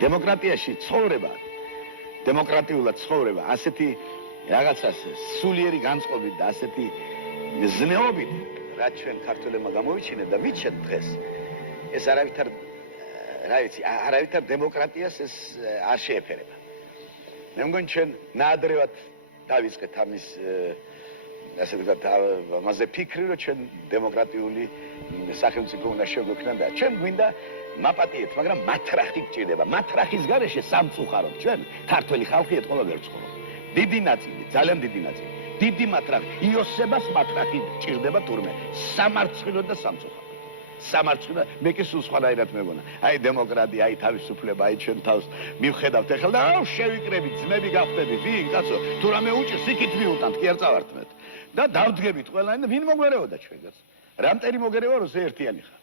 დემოკრატიაში ცხოვრება, დემოკრატიულად ცხოვრება, ასეთი რაღაცას სულიერი განწყობით და ასეთი ზნეობით, რაც ჩვენ ქართველებმა გამოვიჩინეთ და ვიცით დღეს, ეს არავითარ დემოკრატიას ეს არ შეეფერება. მე მგონი ჩვენ ნაადრევად დავიწყეთ ამის ასე ვთქვათ, ამაზე ფიქრი, რომ ჩვენ დემოკრატიული სახელმწიფო უნდა შეგვექმნა და ჩვენ გვინდა მაპატიეთ, მაგრამ მათრახი გჭირდება. მათრახის გარეშე სამწუხაროდ ჩვენ ქართველი ხალხი ეთყობა ვერ ვცხოვრობ. დიდი ნაწილი, ძალიან დიდი ნაწილი. დიდი მათრახი, იოსებას მათრახი გჭირდება თურმე. სამარცხვინო და სამწუხარო. სამარცხვინო, მე კი სულ სხვანაირად მეგონა. აი დემოკრატია, აი თავისუფლება, აი ჩვენ თავს მივხედავთ ეხლა და აუ შევიკრებით, ძმები გავხდებით. ვინ კაცო, თუ რამე უჭირს, იქით მივუტანთ, კი არ წავართმეთ. და დავდგებით ყველანი და ვინ მოგვერეოდა ჩვენგანს? რამტერი მოგერევა რომ ზე ერთიანი ხარ.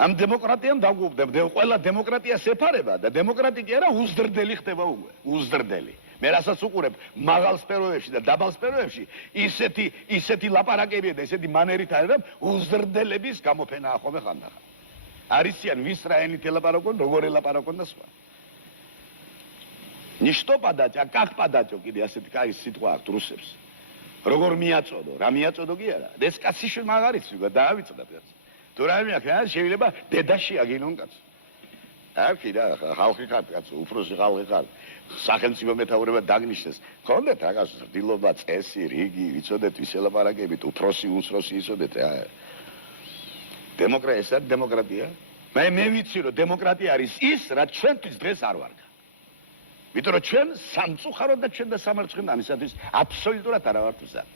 ამ დემოკრატიამ დაგუბრდა, ყველა დემოკრატიას ეფარება და დემოკრატია კი არა უზრდელი ხდება უკვე, უზრდელი. მე რასაც უყურებ მაღალ სფეროებში და დაბალ სფეროებში, ისეთი ლაპარაკებია და ისეთი მანერით არის, რომ უზრდელების გამოფენაა ხოლმე ხანდახან. არისიან ვის რა ენით ელაპარაკონ, როგორ ელაპარაკონ და სხვა. Ничто подать, а как подать, კიდე ასეთი კაი სიტყვა აქვს რუსებს. როგორ მიაწოდო, რა მიაწოდო კი არა. ეს კაცი მაგარიც ვიგო დაავიწყდა კაც. თუ რამე ახლა შეიძლება დედაში აგინონ კაც. არქი რა, ხალხი ხარ კაც, უფროსი ხალხი ხარ. სახელმწიფო მეთაურება დაგნიშნეს. ხონდეთ რაღაც დილობა, წესი, რიგი, ვიცოდეთ ვის ელაპარაკებით, უფროსი, უსროსი იცოდეთ რა. დემოკრატია. მე ვიცი რომ დემოკრატია არის ის, რაც ჩვენთვის დღეს არ ვარგა. იმიტომ რომ ჩვენ სამწუხაროდ და ჩვენ და სამარცხვინო ამისათვის აბსოლუტურად არა ვართ მზად.